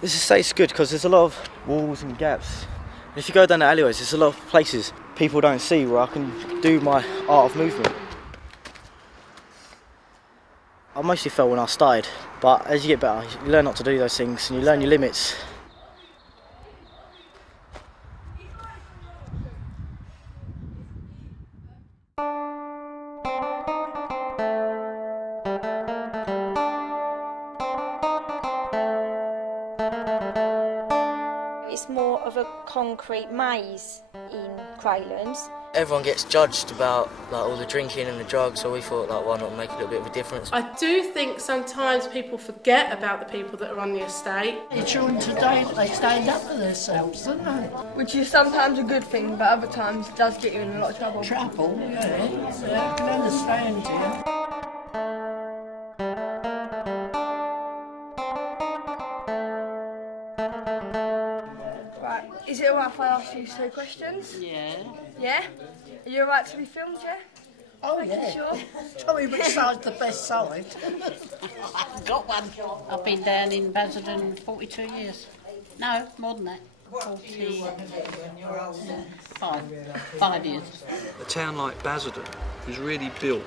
This estate's good because there's a lot of walls and gaps. And if you go down the alleyways, there's a lot of places people don't see where I can do my art of movement. I mostly fell when I started, but as you get better, you learn not to do those things and you learn your limits. It's more of a concrete maze in Craylands. Everyone gets judged about all the drinking and the drugs, so we thought why not make a little bit of a difference. I do think sometimes people forget about the people that are on the estate. The children today, they stand up for themselves, don't they? Which is sometimes a good thing, but other times it does get you in a lot of trouble. Trouble, yeah, I can understand you. Is it alright if I ask you 2 questions? Yeah. Yeah? Are you alright to be filmed, yeah? Oh, yeah. Sure? Tell me which side's the best side. I've got one. I've been down in Basildon 42 years. No, more than that. 5 years. A town like Basildon was really built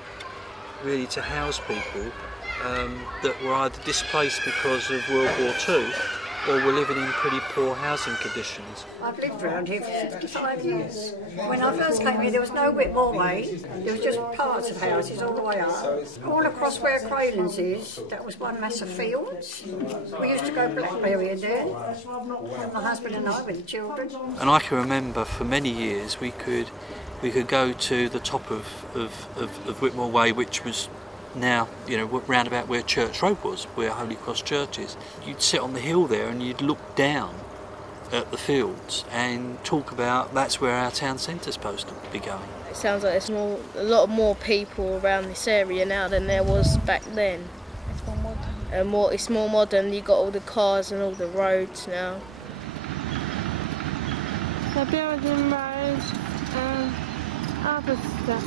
to house people that were either displaced because of World War II or were living in pretty poor housing conditions. I've lived around here for 65 years. When I first came here, there was no Whitmore Way. There was just parts of houses all the way up. All across where Craylands is, that was one mass of fields. We used to go blackberrying there, my husband and I with the children. And I can remember for many years we could go to the top of Whitmore Way, which was now, round about where Church Road was, where Holy Cross Church is. You'd sit on the hill there and you'd look down at the fields and talk about that's where our town centre's supposed to be going. It sounds like there's a lot more people around this area now than there was back then. It's more modern. It's more modern, you've got all the cars and all the roads now. The building roads and other stuff.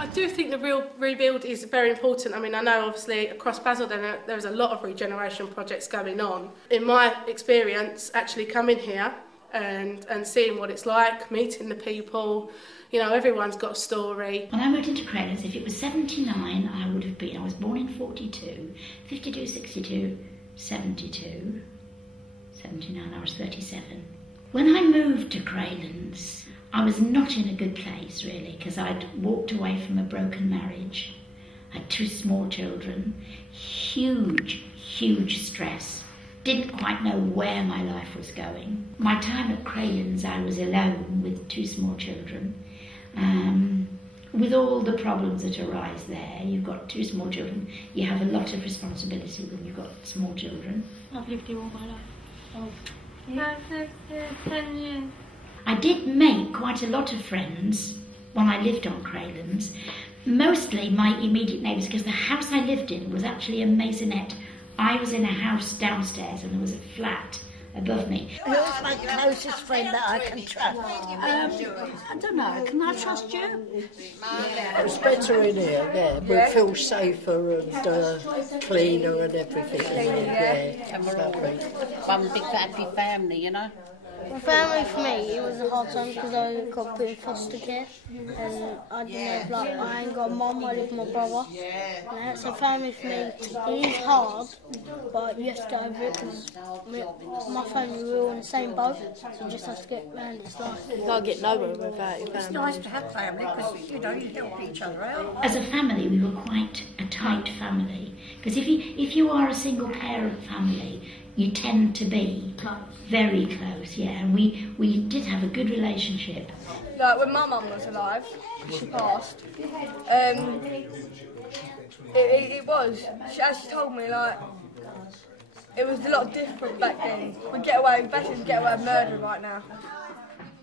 I do think the real rebuild is very important. I mean, I know obviously across Basildon there's a lot of regeneration projects going on. In my experience, actually coming here and seeing what it's like, meeting the people, everyone's got a story. When I moved into Craylands, if it was 79, I was born in 42, 52, 62, 72, 79, I was 37. When I moved to Craylands, I was not in a good place, really, because I'd walked away from a broken marriage. I had 2 small children, huge stress. Didn't quite know where my life was going. My time at Craylands, I was alone with 2 small children. With all the problems that arise there, you've got 2 small children, you have a lot of responsibility when you've got small children. I've lived here all my life. Oh. I've lived here 10 years. I did make quite a lot of friends when I lived on Craylands, mostly my immediate neighbours, because the house I lived in was actually a maisonette. I was in a house downstairs and there was a flat above me. Who's my closest friend that I can trust? I don't know, can I trust you? It's better in here, yeah. We feel safer and cleaner and everything. Yeah, And we're all one big happy family, Well, family for me, it was a hard time because I got put in foster care and I didn't have, I ain't got a mum, I live with my brother. And so family for me, it is hard, but you have to get over it because my family, we're all in the same boat, so you just have to get around this life. You can't get nowhere without your family. It's nice to have family because, you help each other out. As a family, we were quite a tight family, because if you are a single parent family, you tend to be very close, yeah, and we did have a good relationship. Like when my mum was alive, she passed, it was, she actually told me it was a lot different back then. We get away with murder right now.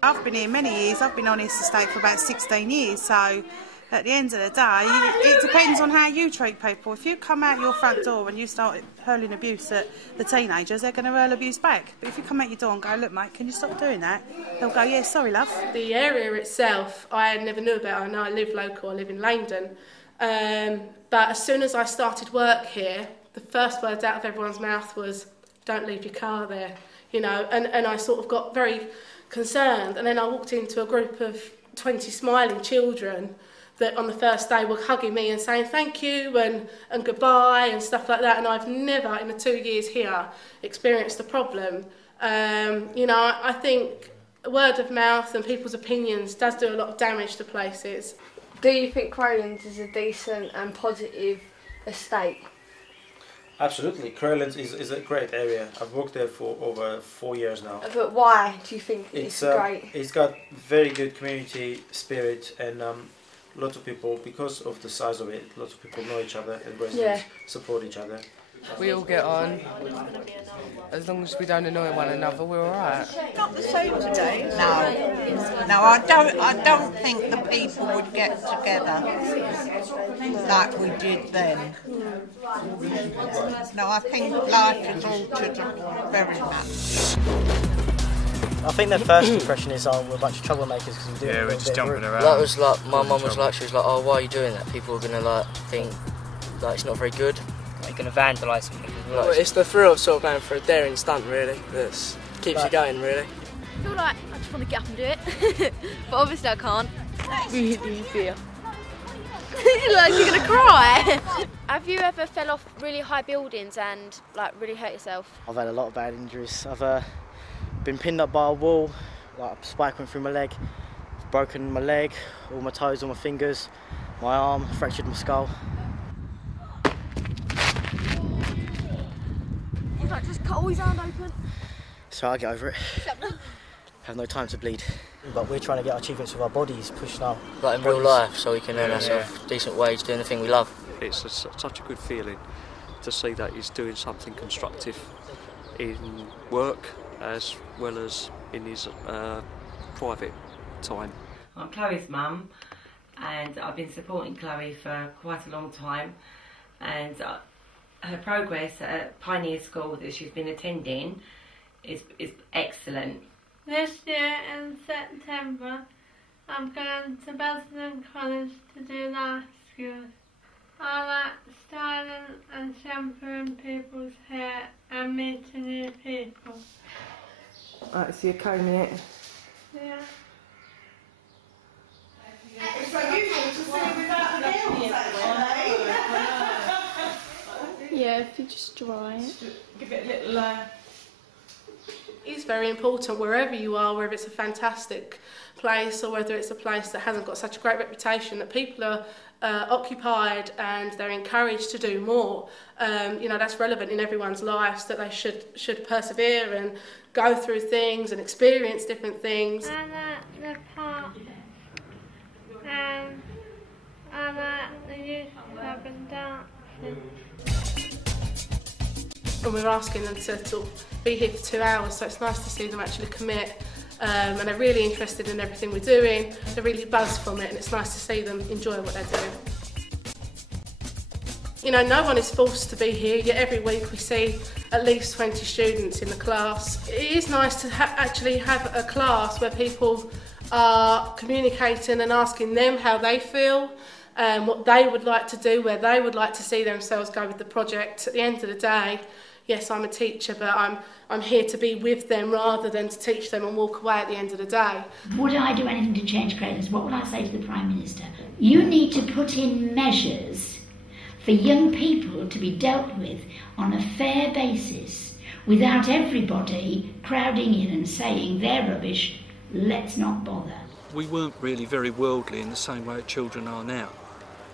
I've been here many years, I've been on this estate for about 16 years, so at the end of the day, it depends on how you treat people. If you come out your front door and you start hurling abuse at the teenagers, they're going to hurl abuse back. But if you come out your door and go, look mate, can you stop doing that? They'll go, yeah, sorry love. The area itself, I never knew about. I know I live local, I live in Langdon. But as soon as I started work here, the first words out of everyone's mouth was, don't leave your car there, you know, and I sort of got very concerned, and then I walked into a group of 20 smiling children that on the first day were hugging me and saying thank you and goodbye and stuff like that, and I've never in the 2 years here experienced a problem. You know, I think word of mouth and people's opinions does do a lot of damage to places. Do you think Crowlands is a decent and positive estate? Absolutely. Crowlands is a great area. I've worked there for over 4 years now. But why do you think it's great? It's got very good community spirit, and lots of people, because of the size of it, lots of people know each other and residents support each other. We all get on. As long as we don't annoy one another, we're all right. Not the same today. No, I don't think the people would get together like we did then. No, I think life has altered very much. I think their first impression is, oh, we're a bunch of troublemakers because we do. Yeah, we're just jumping around. That was like, my mum was like, she was like, oh, why are you doing that? People are gonna like think like it's not very good. Like you're gonna vandalise something. Well, it's the thrill of sort of going for a daring stunt, really, that keeps you going, really. I feel like I just want to get up and do it, but obviously I can't. Really fear. Like you're gonna cry. Have you ever fell off really high buildings and like really hurt yourself? I've had a lot of bad injuries. I've been pinned up by a wall, like a spike went through my leg, I've broken my leg, all my toes, all my fingers, my arm, fractured my skull. He's like, just cut all his hand open. So I get over it. Have no time to bleed. But we're trying to get our achievements with our bodies pushed now. Like in real life, so we can earn ourselves a decent wage doing the thing we love. It's such a good feeling to see that he's doing something constructive in work as well as in his private time. I'm Chloe's mum, and I've been supporting Chloe for quite a long time, and her progress at Pioneer School that she's been attending is excellent. This year in September, I'm going to Basildon College to do life skills. I like styling and shampooing people's hair and meeting new people. Right, so you're combing it? Yeah. It's unusual to see without the nails, actually. Yeah, if you just dry it. Give it a little... It's very important wherever you are, whether it's a fantastic place or whether it's a place that hasn't got such a great reputation, that people are occupied and they're encouraged to do more. You know, that's relevant in everyone's lives, that they should persevere and go through things and experience different things. I like the park, and I like the youth club and dancing. And we're asking them to sort of be here for 2 hours, so it's nice to see them actually commit, and they're really interested in everything we're doing, they're really buzzed from it, and it's nice to see them enjoy what they're doing. You know, no one is forced to be here, yet every week we see at least 20 students in the class. It is nice to actually have a class where people are communicating and asking them how they feel, what they would like to do, where they would like to see themselves go with the project. At the end of the day, yes, I'm a teacher, but I'm here to be with them rather than to teach them and walk away at the end of the day. Would I do anything to change Crowlands? What would I say to the Prime Minister? You need to put in measures for young people to be dealt with on a fair basis without everybody crowding in and saying they're rubbish, let's not bother. We weren't really very worldly in the same way that children are now.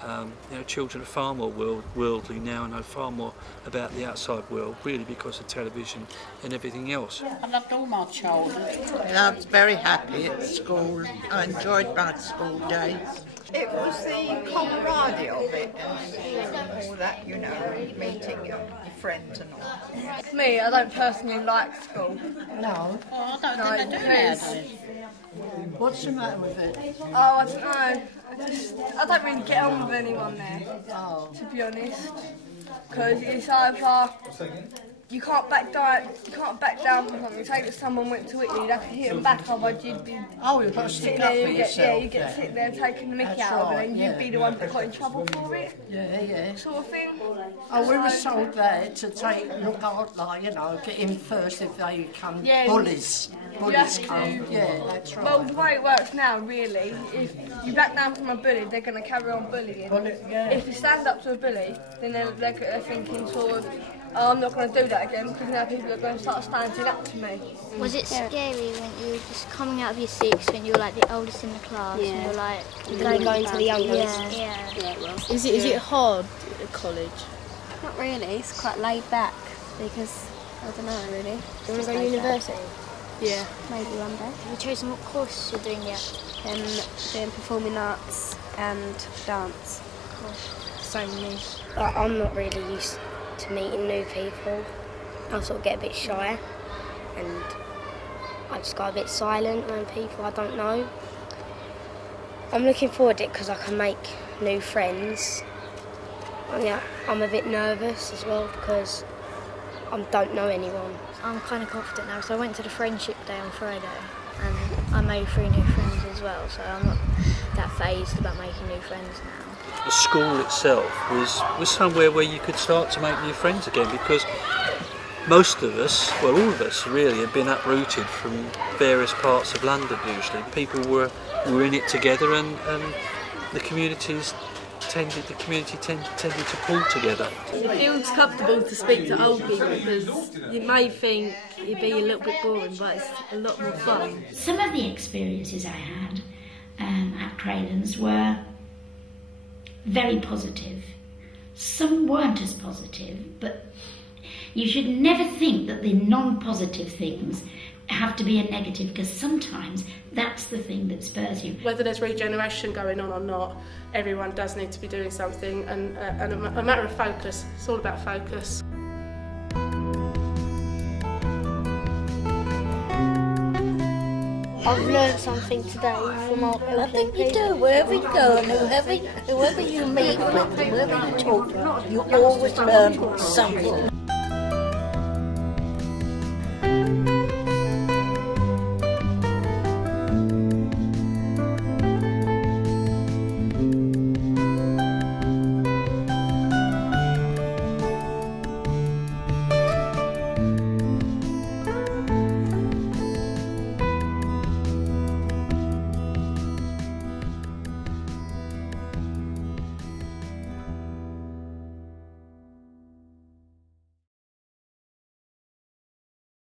You know, children are far more worldly now and know far more about the outside world, really because of television and everything else. I loved all my childhood. I was very happy at school. I enjoyed my school days. It was the camaraderie of it and all that, you know, meeting your friends and all. Me, I don't personally like school. No. Oh, I don't think they do nowadays. What's the matter with it? Oh, I don't know. I don't really get on with anyone there, to be honest. Because it's either you can't back down from something. Say that someone went to hit you, you'd have to hit them back, otherwise you'd be. Oh, you've got to stick up for yourself. You get sitting there taking the mickey out of it, and you'd be the one that got in trouble for it. Yeah. Sort of thing. Oh, we were told there to look out, like, you know, get in first if they come. Bullies. Bullies come. Yeah, that's right. Well, the way it works now, really, if you back down from a bully, they're going to carry on bullying. If you stand up to a bully, then they're thinking sort of, oh, I'm not going to do that again, because now people are going to start standing up to me. Was it scary when you were just coming out of your sixth, when you were like the oldest in the class, and you're like going to the youngest? Yeah, it was. Is it hard at college? Not really, it's quite laid back, because, I don't know really. Do you want to go to university? Yeah. Maybe one day. Have you chosen what course you're doing yet? Doing performing arts and dance. Cool. Same with me. I'm not really used to meeting new people. I sort of get a bit shy and I just go a bit silent when people I don't know. I'm looking forward to it because I can make new friends. Yeah, I'm a bit nervous as well because I don't know anyone. I'm kind of confident now, so I went to the friendship day on Friday and I made 3 new friends as well, so I'm not that phased about making new friends now. The school itself was somewhere where you could start to make new friends again, because most of us, well all of us really, have been uprooted from various parts of London usually. People were in it together and the community tended to pull together. It feels comfortable to speak to old people because you may think it'd be a little bit boring, but it's a lot more fun. Some of the experiences I had at Craylon's were very positive. Some weren't as positive, but you should never think that the non-positive things have to be a negative, because sometimes that's the thing that spurs you. Whether there's regeneration going on or not, everyone does need to be doing something, and a matter of focus. It's all about focus. I've learned something today from our I think you do. Wherever you go and whoever you meet with, whoever you talk to, you always learn something.